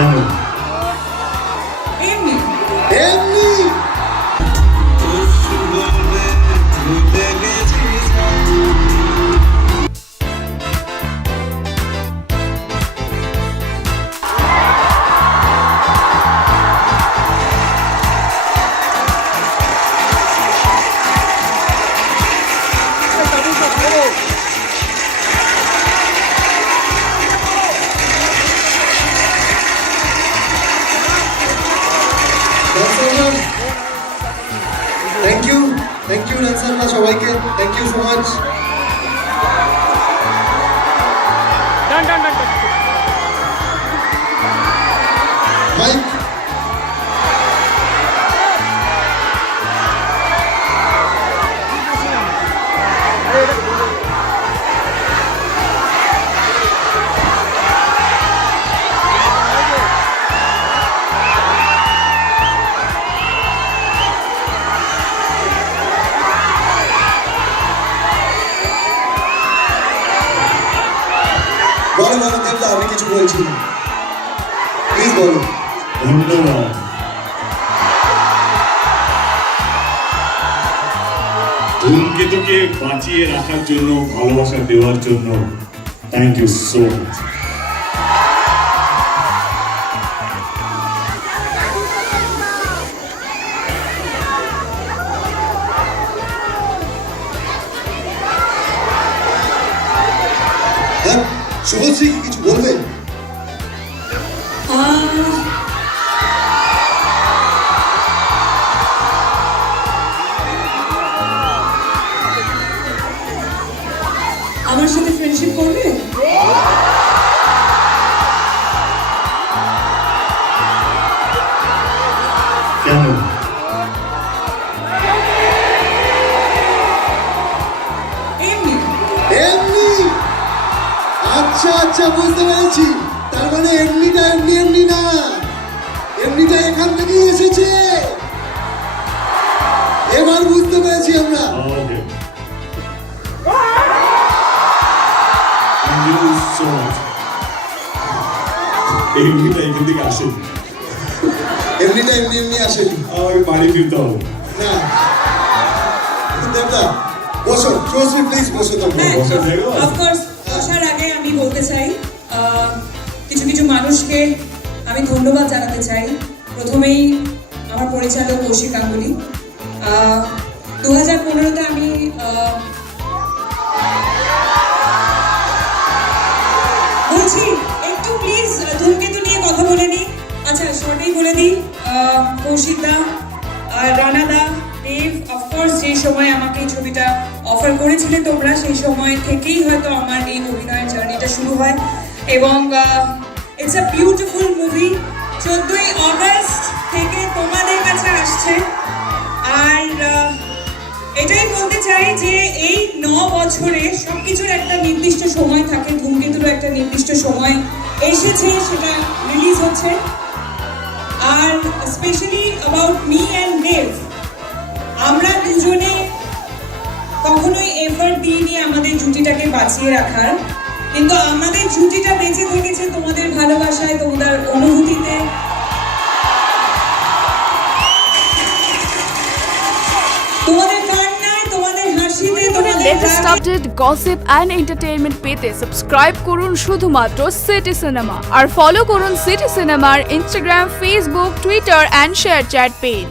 কেন এমনি thank you রানসাররা সবাইকে thank you so much mic আমি কিছু বলছি প্লিজ বলো ধন্যবাদ। ধূমকেতুকে বাঁচিয়ে রাখার জন্য, ভালোবাসা দেওয়ার জন্য থ্যাংক ইউ সো মাচ হ্যাঁ শুভশ্রী কি কিছু বলবেন আহ, আমার সাথে ফ্রেন্ডশিপ করবে কেন আচ্ছা বুঝতে পেরেছি। তার মানে এমনিটা এমনি এমনি না। এমনিটা এখান থেকেই এসেছে। এবার বুঝতে পেরেছি আমরা। এমনিটা এখান থেকে আসেন এমনিটা এমনি এমনি আসেনি বাড়ি ফিরতে হবে। না। দেবদা বসো প্লিজ বসো তোমরা বসার আগে আমি বলতে চাই কিছু কিছু মানুষকে আমি ধন্যবাদ জানাতে চাই। প্রথমেই আমার পরিচালক কৌশিক গাঙ্গুলি। দু হাজার পনেরোতে আমি বলছি, একটু প্লিজ ধূমকেতু নিয়ে কথা বলে নিই। আচ্ছা শর্টেই বলে দিই কৌশিক দা রানা দা। দেব অফকোর্স যে সময় আমাকে এই ছবিটা অফার করেছিলে তোমরা, সেই সময় থেকেই হয়তো আমার এই অভিনয়ের জার্নিটা শুরু হয়। এবং ইটস আ বিউটিফুল মুভি চোদ্দই অগস্ট থেকে তোমাদের কাছে আসছে। আর এটাই বলতে চাই যে এই ন বছরে সবকিছুর একটা নির্দিষ্ট সময় থাকে ধূমকেতুর একটা নির্দিষ্ট সময় এসেছে, সেটা রিলিজ হচ্ছে। আর স্পেশালি বাঁচিয়ে রাখার। কিন্তু আমাদের জুটিটা বেঁচে থেকেছে তোমাদের ভালোবাসায় তোমাদের অনুভূতিতে। Latest. Update gossip and entertainment পেতে সাবস্ক্রাইব করুন শুধুমাত্র সিটি সিনেমা আর ফলো করুন সিটি সিনেমার Instagram Facebook Twitter and ShareChat page